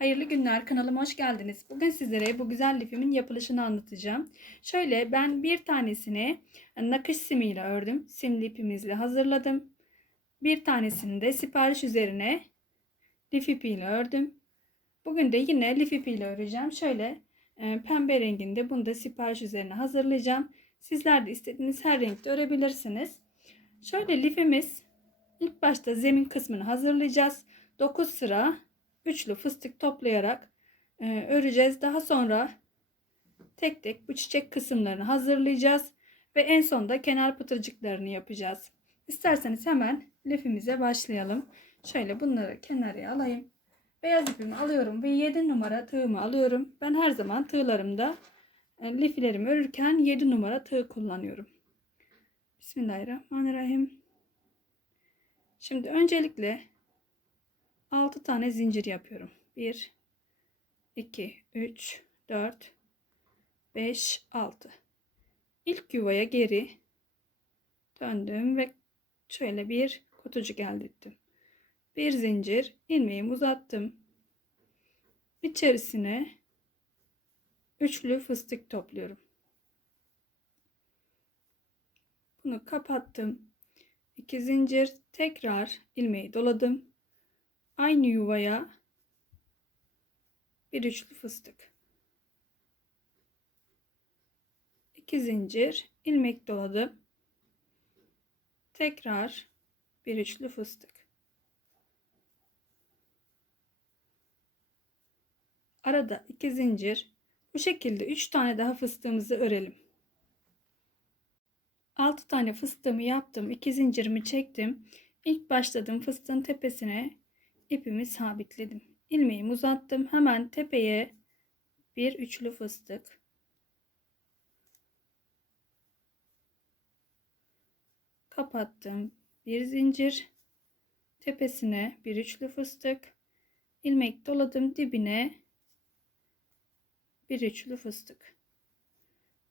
Hayırlı günler kanalıma hoş geldiniz. Bugün sizlere bu güzel lifimin yapılışını anlatacağım. Şöyle ben bir tanesini nakış simiyle ördüm. Simli ipimizle hazırladım. Bir tanesini de sipariş üzerine lif ipiyle ördüm. Bugün de yine lif ipiyle öreceğim. Şöyle e, pembe renginde bunu da sipariş üzerine hazırlayacağım. Sizler de istediğiniz her renkte örebilirsiniz. Şöyle lifimiz ilk başta zemin kısmını hazırlayacağız. 9 sıra üçlü fıstık toplayarak e, öreceğiz. Daha sonra tek tek bu çiçek kısımlarını hazırlayacağız ve en sonda kenar pıtırcıklarını yapacağız. İsterseniz hemen lifimize başlayalım. Şöyle bunları kenarıya alayım. Beyaz ipimi alıyorum ve 7 numara tığımı alıyorum. Ben her zaman tığlarımda e, liflerimi örürken 7 numara tığ kullanıyorum. Bismillahirrahmanirrahim. Şimdi öncelikle 6 tane zincir yapıyorum. 1 2 3 4 5 6 İlk yuvaya geri döndüm ve şöyle bir kutucuk elde ettim. Bir zincir ilmeğimi uzattım. İçerisine üçlü fıstık topluyorum. Bunu kapattım. 2 zincir tekrar ilmeği doladım aynı yuvaya bir üçlü fıstık. 2 zincir ilmek doladım. Tekrar bir üçlü fıstık. Arada iki zincir. Bu şekilde 3 tane daha fıstığımızı örelim. 6 tane fıstığımı yaptım. 2 zincirimi çektim. İlk başladım fıstığın tepesine ipimi sabitledim. İlmeğimi uzattım. Hemen tepeye bir üçlü fıstık. Kapattım. Bir zincir. Tepesine bir üçlü fıstık. ilmek doladım dibine bir üçlü fıstık.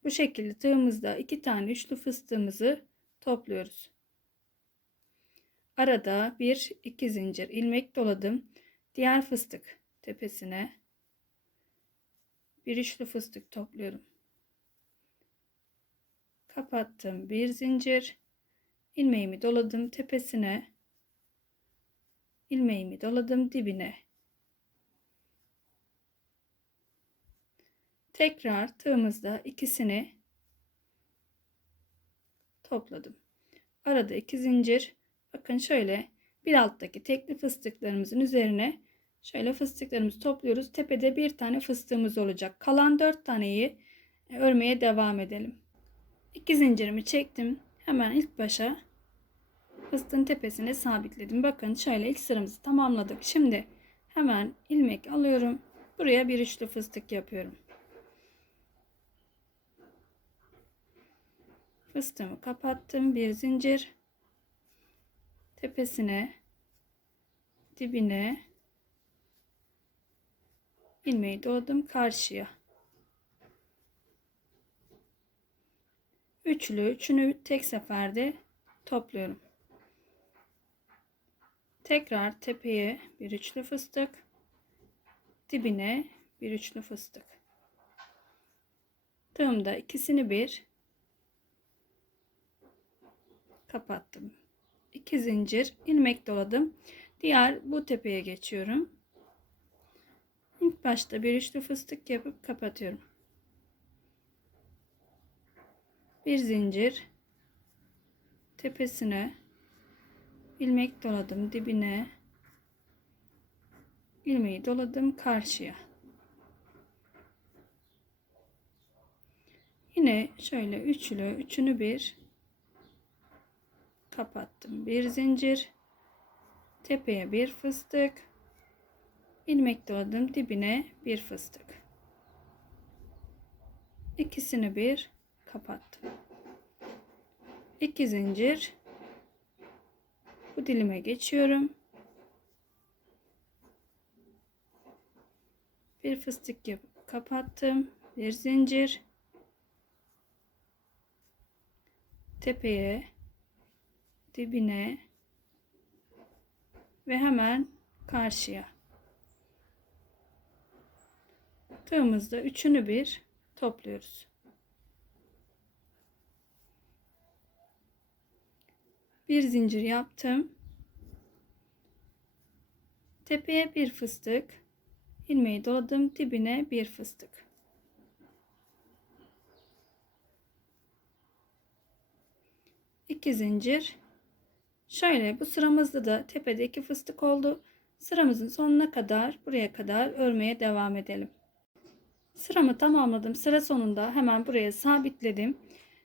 Bu şekilde tığımızda iki tane üçlü fıstığımızı topluyoruz. Arada bir iki zincir ilmek doladım. Diğer fıstık tepesine bir üçlü fıstık topluyorum. Kapattım bir zincir. ilmeğimi doladım tepesine. ilmeğimi doladım dibine. Tekrar tığımızda ikisini topladım. Arada iki zincir Bakın şöyle bir alttaki tekli fıstıklarımızın üzerine şöyle fıstıklarımızı topluyoruz. Tepede bir tane fıstığımız olacak. Kalan dört taneyi e, örmeye devam edelim. İki zincirimi çektim. Hemen ilk başa fıstığın tepesine sabitledim. Bakın şöyle ilk sıramızı tamamladık. Şimdi hemen ilmek alıyorum. Buraya bir üçlü fıstık yapıyorum. Fıstığımı kapattım. Bir zincir tepesine dibine ilmeği doladım karşıya. Üçlü üçünü tek seferde topluyorum. Tekrar tepeye bir üçlü fıstık dibine bir üçlü fıstık. Tığımda ikisini bir kapattım 2 zincir ilmek doladım. Diğer bu tepeye geçiyorum. İlk başta bir üçlü fıstık yapıp kapatıyorum. Bir zincir tepesine ilmek doladım dibine ilmeği doladım karşıya. Yine şöyle üçlü üçünü bir kapattım. Bir zincir. Tepeye bir fıstık. ilmek doladım. Dibine bir fıstık. İkisini bir kapattım. İki zincir. Bu dilime geçiyorum. Bir fıstık yapıp kapattım. Bir zincir. Tepeye dibine ve hemen karşıya. Tığımızda üçünü bir topluyoruz. Bir zincir yaptım. Tepeye bir fıstık. ilmeği doladım. Dibine bir fıstık. İki zincir. Şöyle bu sıramızda da tepede iki fıstık oldu. Sıramızın sonuna kadar buraya kadar örmeye devam edelim. Sıramı tamamladım. Sıra sonunda hemen buraya sabitledim.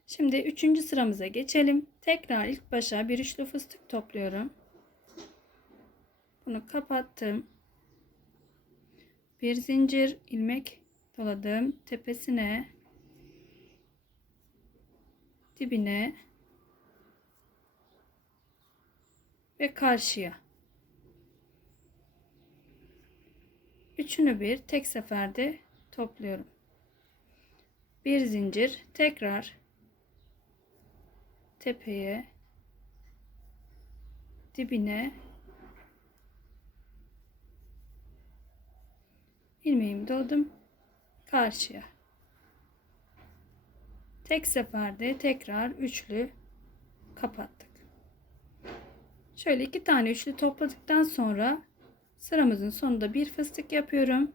Şimdi üçüncü sıramıza geçelim. Tekrar ilk başa bir üçlü fıstık topluyorum. Bunu kapattım. Bir zincir ilmek doladım. Tepesine dibine ve karşıya. Üçünü bir tek seferde topluyorum. Bir zincir tekrar tepeye dibine ilmeğimi doladım karşıya tek seferde tekrar üçlü kapattık şöyle iki tane üçlü topladıktan sonra sıramızın sonunda bir fıstık yapıyorum.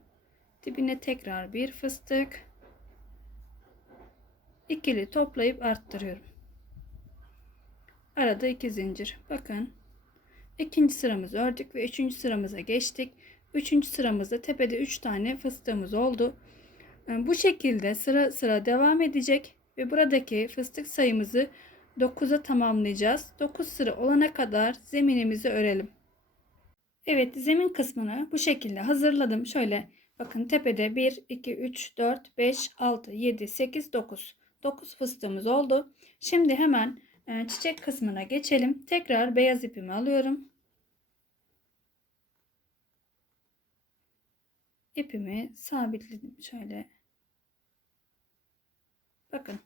Dibine tekrar bir fıstık. İkili toplayıp arttırıyorum. Arada iki zincir. Bakın. İkinci sıramızı ördük ve üçüncü sıramıza geçtik. Üçüncü sıramızda tepede üç tane fıstığımız oldu. Bu şekilde sıra sıra devam edecek ve buradaki fıstık sayımızı 9'a tamamlayacağız 9 sıra olana kadar zeminimizi örelim Evet zemin kısmını bu şekilde hazırladım şöyle bakın tepede 1 2 3 4 5 6 7 8 9 9 fıstığımız oldu şimdi hemen e, çiçek kısmına geçelim. Tekrar beyaz ipimi alıyorum. İpimi sabitledim şöyle. Bakın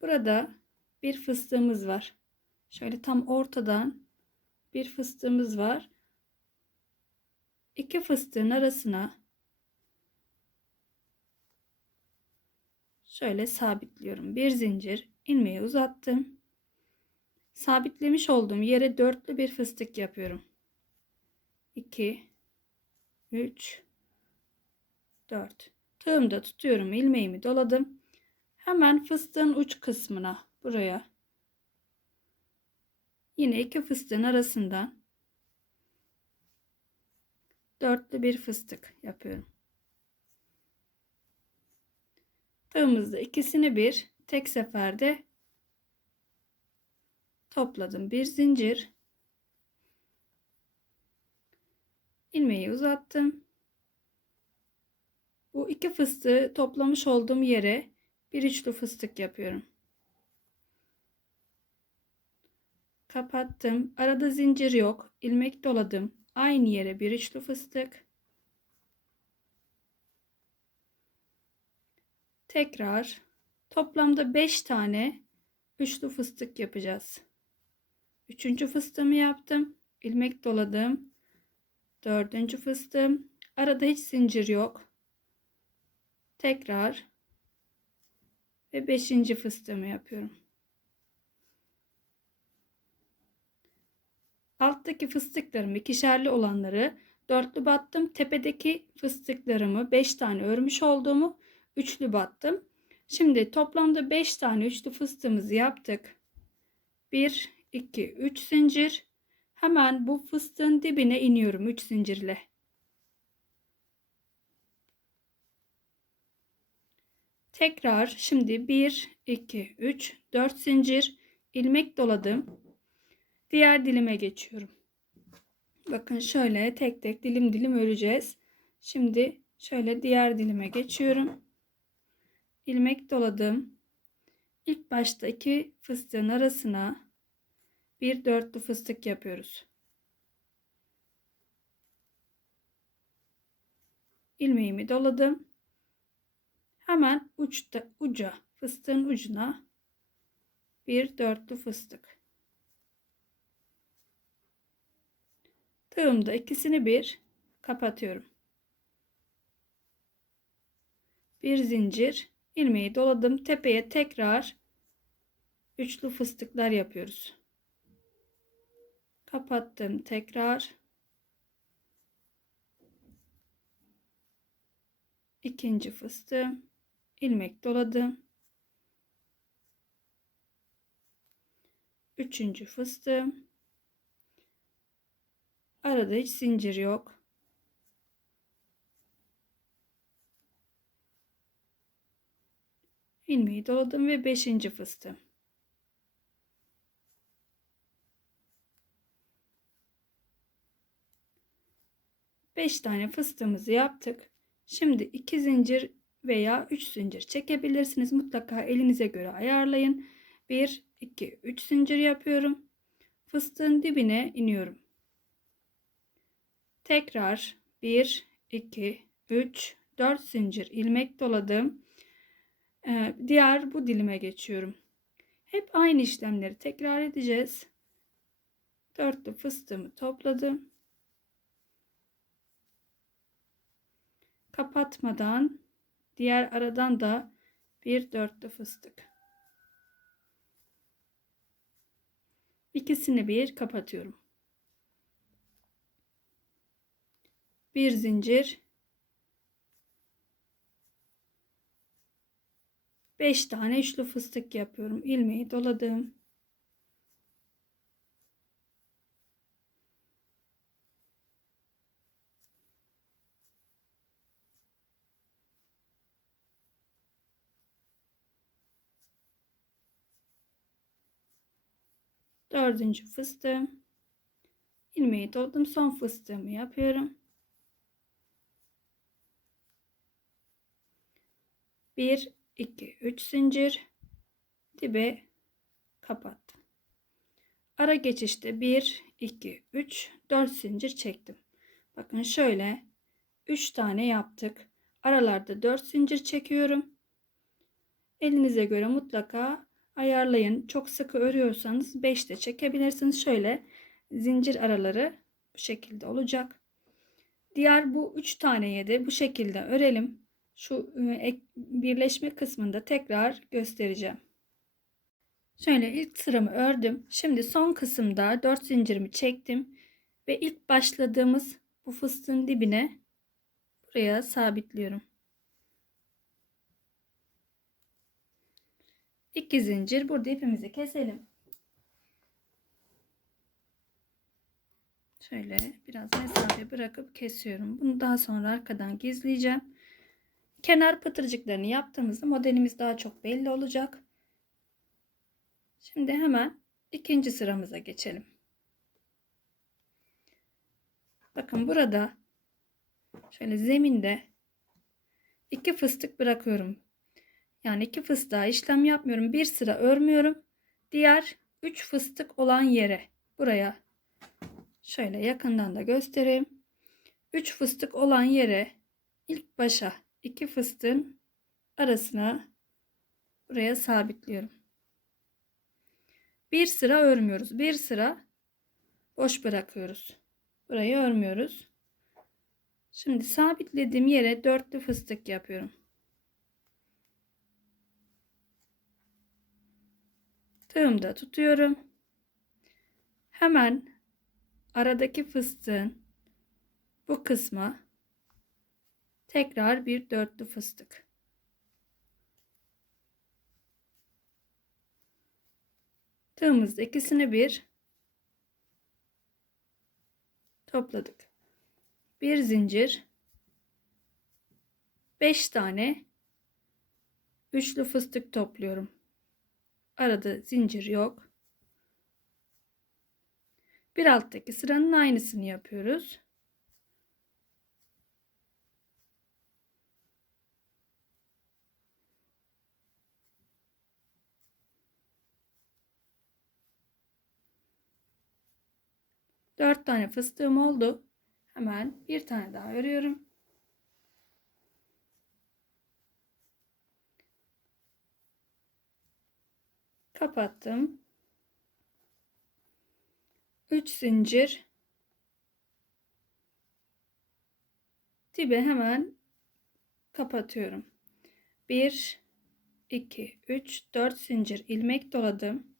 burada bir fıstığımız var. Şöyle tam ortadan bir fıstığımız var. İki fıstığın arasına şöyle sabitliyorum. Bir zincir ilmeği uzattım sabitlemiş olduğum yere dörtlü bir fıstık yapıyorum. 2 3 4 tığımda tutuyorum ilmeğimi doladım hemen fıstığın uç kısmına buraya. Yine iki fıstığın arasından dörtlü bir fıstık yapıyorum. Tığımızda ikisini bir tek seferde topladım. Bir zincir. İlmeği uzattım. Bu iki fıstığı toplamış olduğum yere bir üçlü fıstık yapıyorum kapattım arada zincir yok ilmek doladım aynı yere bir üçlü fıstık tekrar toplamda 5 tane üçlü fıstık yapacağız Üçüncü fıstığımı yaptım. ilmek doladım. Dördüncü fıstığım. Arada hiç zincir yok. Tekrar ve beşinci fıstığımı yapıyorum. Alttaki fıstıklarımı ikişerli olanları dörtlü battım. Tepedeki fıstıklarımı beş tane örmüş olduğumu üçlü battım. Şimdi toplamda beş tane üçlü fıstığımızı yaptık. 1 2 3 zincir hemen bu fıstığın dibine iniyorum 3 zincirle tekrar şimdi 1 2 3 4 zincir ilmek doladım diğer dilime geçiyorum bakın şöyle tek tek dilim dilim öreceğiz şimdi şöyle diğer dilime geçiyorum ilmek doladım ilk başta iki fıstığın arasına bir dörtlü fıstık yapıyoruz. ilmeğimi doladım. Hemen uçta uca fıstığın ucuna bir dörtlü fıstık. Tığımda ikisini bir kapatıyorum. bir zincir ilmeği doladım. Tepeye tekrar üçlü fıstıklar yapıyoruz. Kapattım tekrar. ikinci fıstığım ilmek doladım. Üçüncü fıstığım. Arada hiç zincir yok. ilmeği doladım ve beşinci fıstığım. Beş tane fıstığımızı yaptık. Şimdi iki zincir veya üç zincir çekebilirsiniz. Mutlaka elinize göre ayarlayın. 1 2 3 zincir yapıyorum. Fıstığın dibine iniyorum. Tekrar 1 2 3 4 zincir ilmek doladım. Ee, diğer bu dilime geçiyorum. Hep aynı işlemleri tekrar edeceğiz. Dörtlü fıstığımı topladım. Kapatmadan diğer aradan da bir dörtlü fıstık. İkisini bir kapatıyorum. Bir zincir 5 tane üçlü fıstık yapıyorum. ilmeği doladım. Dördüncü fıstığım. ilmeği doladım. Son fıstığımı yapıyorum. Bir 2 3 zincir dibe kapattım. Ara geçişte 1 2 3 4 zincir çektim. Bakın şöyle 3 tane yaptık. Aralarda 4 zincir çekiyorum. Elinize göre mutlaka ayarlayın. Çok sıkı örüyorsanız 5 de çekebilirsiniz. Şöyle zincir araları bu şekilde olacak. Diğer bu 3 taneye de bu şekilde örelim şu e, birleşme kısmında tekrar göstereceğim. Şöyle ilk sıramı ördüm. Şimdi son kısımda 4 zincirimi çektim ve ilk başladığımız bu fıstığın dibine buraya sabitliyorum. 2 zincir burada ipimizi keselim. Şöyle biraz mesafe bırakıp kesiyorum. Bunu daha sonra arkadan gizleyeceğim. Kenar pıtırcıklarını yaptığımızda modelimiz daha çok belli olacak. Şimdi hemen ikinci sıramıza geçelim. Bakın burada şöyle zeminde iki fıstık bırakıyorum. Yani iki fıstığa işlem yapmıyorum. Bir sıra örmüyorum. Diğer üç fıstık olan yere buraya şöyle yakından da göstereyim. Üç fıstık olan yere ilk başa iki fıstığın arasına buraya sabitliyorum. Bir sıra örmüyoruz. Bir sıra boş bırakıyoruz. Burayı örmüyoruz. Şimdi sabitlediğim yere dörtlü fıstık yapıyorum. Tığımda tutuyorum. Hemen aradaki fıstığın bu kısma Tekrar bir dörtlü fıstık. Tığımızda ikisini bir topladık. Bir zincir, beş tane üçlü fıstık topluyorum. Arada zincir yok. Bir alttaki sıranın aynısını yapıyoruz. Dört tane fıstığım oldu. Hemen bir tane daha örüyorum. Kapattım. 3 zincir dibe hemen kapatıyorum. 1 2 3 4 zincir ilmek doladım.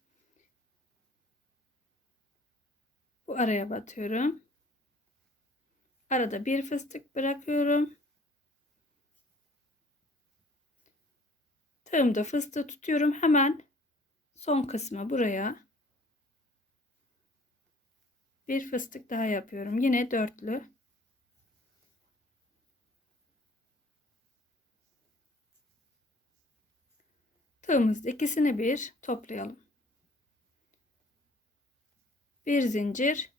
Bu araya batıyorum. Arada bir fıstık bırakıyorum. Tığımda fıstığı tutuyorum. Hemen son kısmı buraya bir fıstık daha yapıyorum. Yine dörtlü. Tığımızda ikisini bir toplayalım. Bir zincir.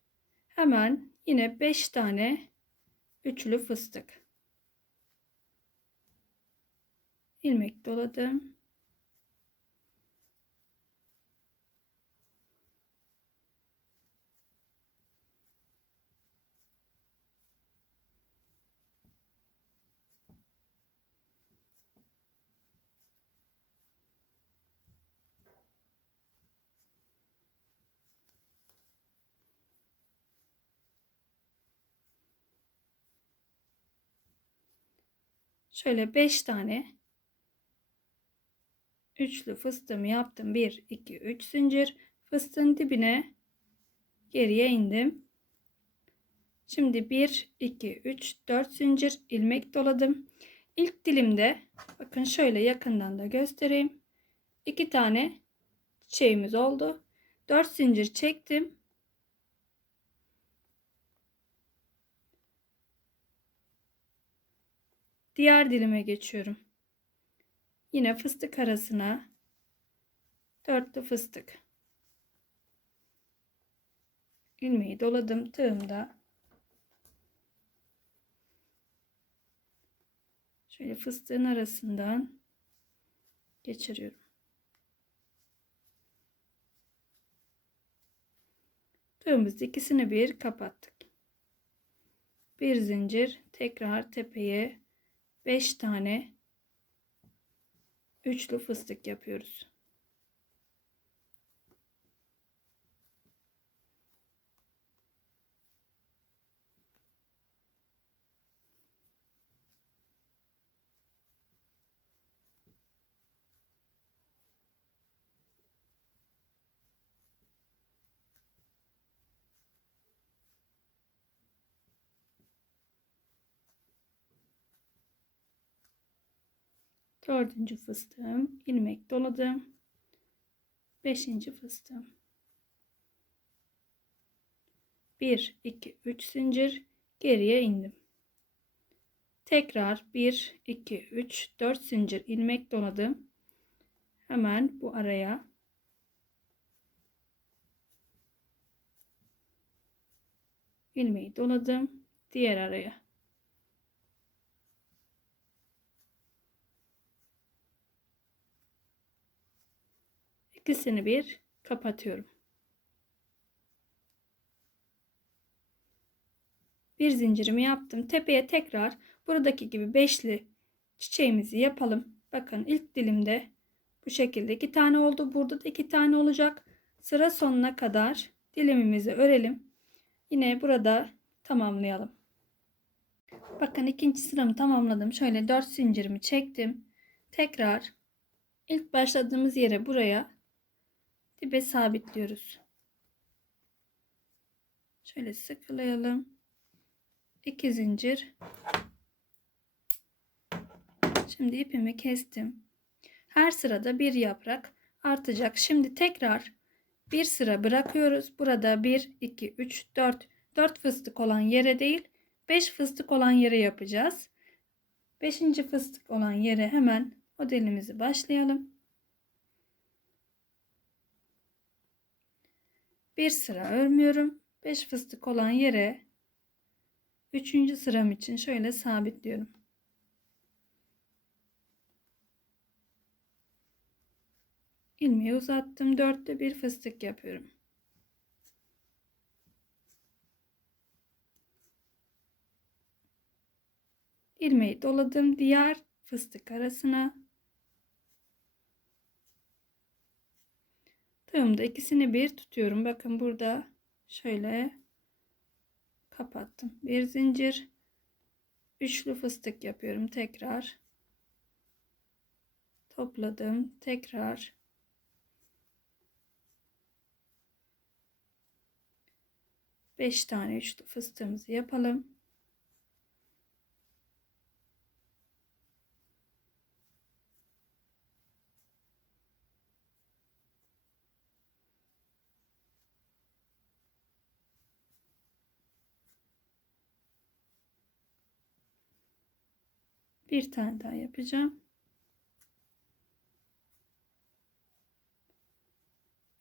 Hemen yine 5 tane üçlü fıstık. ilmek doladım. Şöyle 5 tane üçlü fıstığımı yaptım. 1 2 3 zincir fıstığın dibine geriye indim. Şimdi 1 2 3 4 zincir ilmek doladım. İlk dilimde bakın şöyle yakından da göstereyim. 2 tane çiçeğimiz oldu. 4 zincir çektim. Diğer dilime geçiyorum. Yine fıstık arasına dörtlü fıstık. ilmeği doladım tığımda. Şöyle fıstığın arasından geçiriyorum. Tığımızda ikisini bir kapattık. Bir zincir tekrar tepeye 5 tane üçlü fıstık yapıyoruz. Dördüncü fıstığım ilmek doladım. Beşinci fıstığım. 1 2 3 zincir geriye indim. Tekrar 1 2 3 4 zincir ilmek doladım. Hemen bu araya ilmeği doladım. Diğer araya ikisini bir kapatıyorum. Bir zincirimi yaptım. Tepeye tekrar buradaki gibi beşli çiçeğimizi yapalım. Bakın ilk dilimde bu şekilde iki tane oldu. Burada da iki tane olacak. Sıra sonuna kadar dilimimizi örelim. Yine burada tamamlayalım. Bakın ikinci sıramı tamamladım. Şöyle dört zincirimi çektim. Tekrar ilk başladığımız yere buraya dibe sabitliyoruz. Şöyle sıkılayalım. 2 zincir. Şimdi ipimi kestim. Her sırada bir yaprak artacak. Şimdi tekrar bir sıra bırakıyoruz. Burada 1, 2, 3, 4, 4 fıstık olan yere değil 5 fıstık olan yere yapacağız. 5. fıstık olan yere hemen modelimizi başlayalım. Bir sıra örmüyorum. 5 fıstık olan yere 3. sıram için şöyle sabitliyorum. ilmeği uzattım. Dörtte bir fıstık yapıyorum. ilmeği doladım. Diğer fıstık arasına Tığımda ikisini bir tutuyorum. Bakın burada şöyle kapattım. Bir zincir üçlü fıstık yapıyorum tekrar. topladım. Tekrar beş tane üçlü fıstığımızı yapalım. Bir tane daha yapacağım.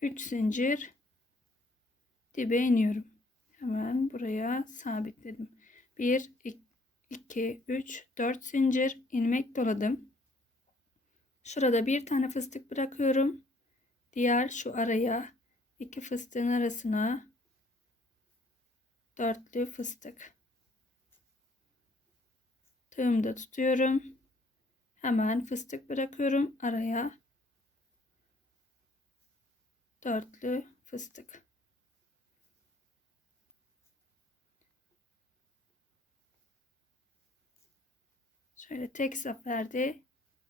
3 zincir dibe iniyorum. Hemen buraya sabitledim. 1 2 3 4 zincir ilmek doladım. Şurada bir tane fıstık bırakıyorum. Diğer şu araya iki fıstığın arasına dörtlü fıstık. Tığımda tutuyorum. Hemen fıstık bırakıyorum araya. Dörtlü fıstık. Şöyle tek seferde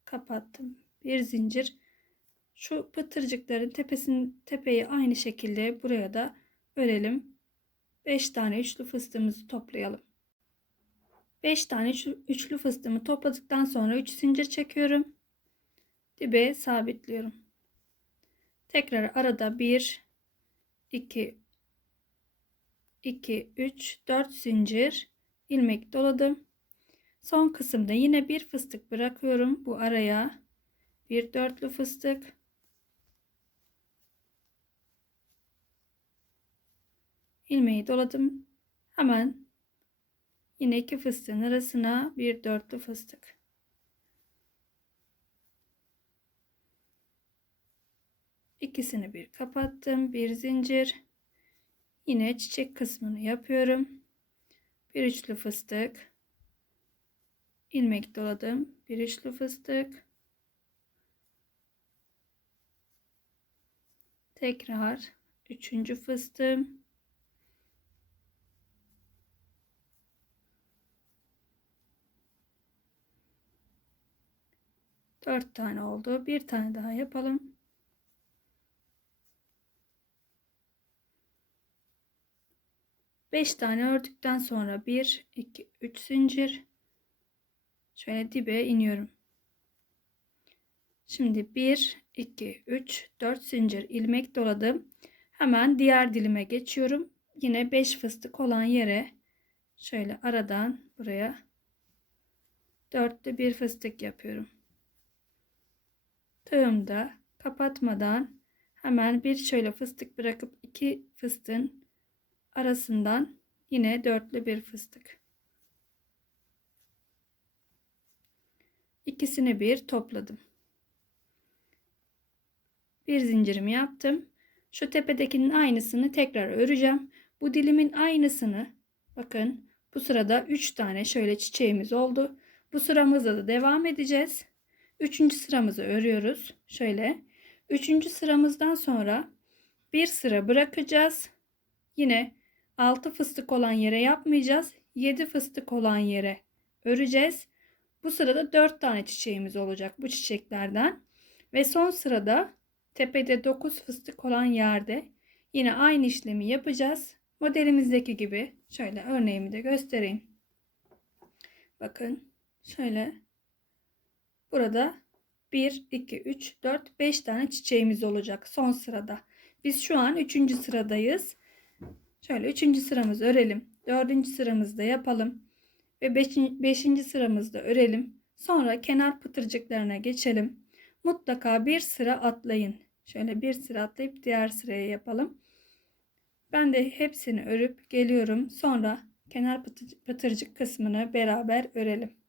kapattım. Bir zincir. Şu pıtırcıkların tepesinin tepeyi aynı şekilde buraya da örelim. 5 tane üçlü fıstığımızı toplayalım. 5 tane üçlü fıstığımı topladıktan sonra 3 zincir çekiyorum. Dibe sabitliyorum. Tekrar arada 1 2 2 3 4 zincir ilmek doladım. Son kısımda yine bir fıstık bırakıyorum bu araya. Bir dörtlü fıstık. ilmeği doladım. Hemen yine iki fıstığın arasına bir dörtlü fıstık. İkisini bir kapattım. Bir zincir. Yine çiçek kısmını yapıyorum. Bir üçlü fıstık. ilmek doladım. Bir üçlü fıstık. Tekrar üçüncü fıstığım. Dört tane oldu. Bir tane daha yapalım. 5 tane ördükten sonra 1 2 3 zincir şöyle dibe iniyorum. Şimdi 1 2 3 4 zincir ilmek doladım. Hemen diğer dilime geçiyorum. Yine 5 fıstık olan yere şöyle aradan buraya dörtte bir fıstık yapıyorum. Tığımda kapatmadan hemen bir şöyle fıstık bırakıp iki fıstığın arasından yine dörtlü bir fıstık. İkisini bir topladım. Bir zincirimi yaptım. Şu tepedekinin aynısını tekrar öreceğim. Bu dilimin aynısını bakın bu sırada 3 tane şöyle çiçeğimiz oldu. Bu sıramızda da devam edeceğiz. Üçüncü sıramızı örüyoruz. Şöyle. Üçüncü sıramızdan sonra bir sıra bırakacağız. Yine 6 fıstık olan yere yapmayacağız. 7 fıstık olan yere öreceğiz. Bu sırada 4 tane çiçeğimiz olacak bu çiçeklerden. Ve son sırada tepede 9 fıstık olan yerde yine aynı işlemi yapacağız. Modelimizdeki gibi şöyle örneğimi de göstereyim. Bakın şöyle burada 1, 2, 3, 4, 5 tane çiçeğimiz olacak son sırada. Biz şu an 3. sıradayız. Şöyle üçüncü sıramızı örelim. Dördüncü sıramızda yapalım. Ve beşinci, beşinci sıramızda örelim. Sonra kenar pıtırcıklarına geçelim. Mutlaka bir sıra atlayın. Şöyle bir sıra atlayıp diğer sıraya yapalım. Ben de hepsini örüp geliyorum. Sonra kenar pıtırcık kısmını beraber örelim.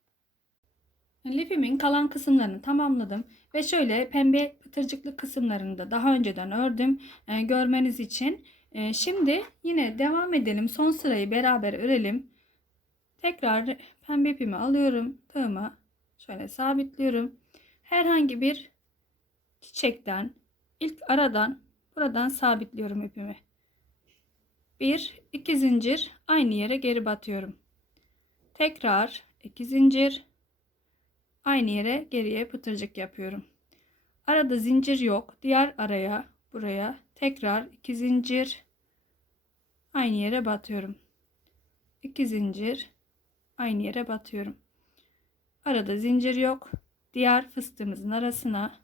Lifimin kalan kısımlarını tamamladım ve şöyle pembe pıtırcıklı kısımlarını da daha önceden ördüm e, görmeniz için. Ee, şimdi yine devam edelim. Son sırayı beraber örelim. Tekrar pembe ipimi alıyorum. Tığıma şöyle sabitliyorum. Herhangi bir çiçekten ilk aradan buradan sabitliyorum ipimi. Bir, iki zincir aynı yere geri batıyorum. Tekrar iki zincir aynı yere geriye pıtırcık yapıyorum. Arada zincir yok. Diğer araya buraya tekrar iki zincir aynı yere batıyorum. 2 zincir aynı yere batıyorum. Arada zincir yok. Diğer fıstığımızın arasına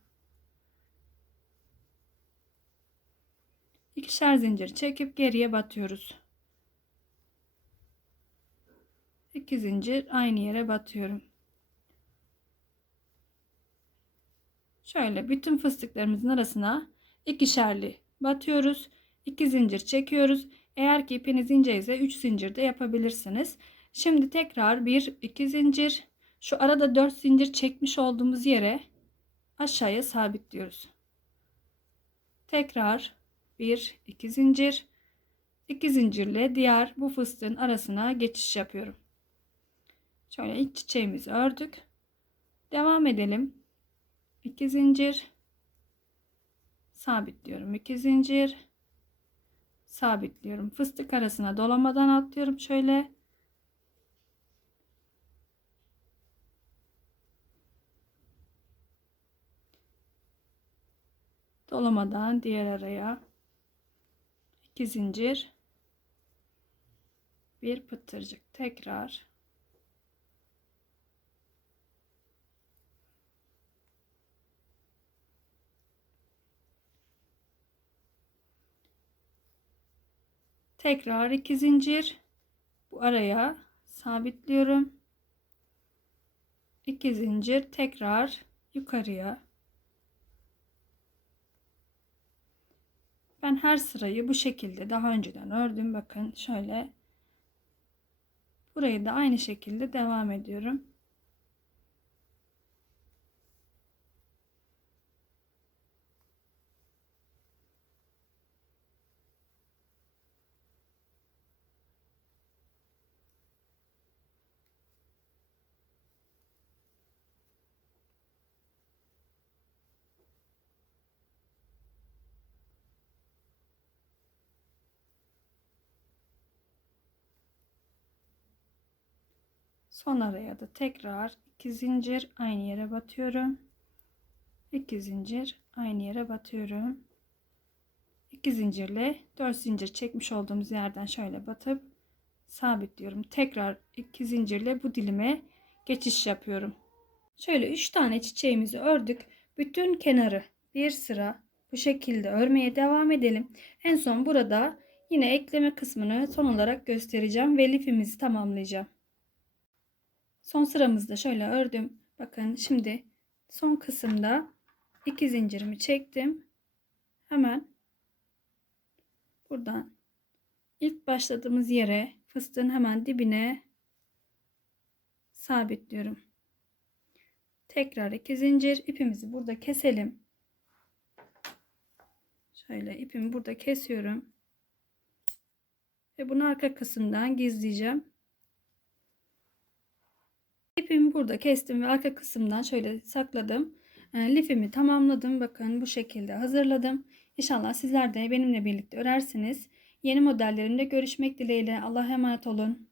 ikişer zincir çekip geriye batıyoruz. 2 zincir aynı yere batıyorum. Şöyle bütün fıstıklarımızın arasına ikişerli batıyoruz. 2 zincir çekiyoruz. Eğer ki ipiniz ince ise 3 zincir de yapabilirsiniz. Şimdi tekrar 1 2 zincir şu arada 4 zincir çekmiş olduğumuz yere aşağıya sabitliyoruz. Tekrar 1 2 zincir 2 zincirle diğer bu fıstığın arasına geçiş yapıyorum. Şöyle ilk çiçeğimizi ördük. Devam edelim. 2 zincir sabitliyorum. 2 zincir sabitliyorum. Fıstık arasına dolamadan atlıyorum şöyle. Dolamadan diğer araya 2 zincir bir pıtırcık tekrar Tekrar iki zincir bu araya sabitliyorum. 2 zincir tekrar yukarıya. Ben her sırayı bu şekilde daha önceden ördüm. Bakın şöyle. Burayı da aynı şekilde devam ediyorum. Son araya da tekrar 2 zincir aynı yere batıyorum. 2 zincir aynı yere batıyorum. 2 zincirle 4 zincir çekmiş olduğumuz yerden şöyle batıp sabitliyorum. Tekrar 2 zincirle bu dilime geçiş yapıyorum. Şöyle 3 tane çiçeğimizi ördük. Bütün kenarı bir sıra bu şekilde örmeye devam edelim. En son burada yine ekleme kısmını son olarak göstereceğim ve lifimizi tamamlayacağım. Son sıramızda şöyle ördüm. Bakın şimdi son kısımda iki zincirimi çektim. Hemen buradan ilk başladığımız yere fıstığın hemen dibine sabitliyorum. Tekrar iki zincir ipimizi burada keselim. Şöyle ipimi burada kesiyorum. Ve bunu arka kısımdan gizleyeceğim. İpimi burada kestim ve arka kısımdan şöyle sakladım. E, lifimi tamamladım. Bakın bu şekilde hazırladım. İnşallah sizler de benimle birlikte örersiniz. Yeni modellerimde görüşmek dileğiyle. Allah'a emanet olun.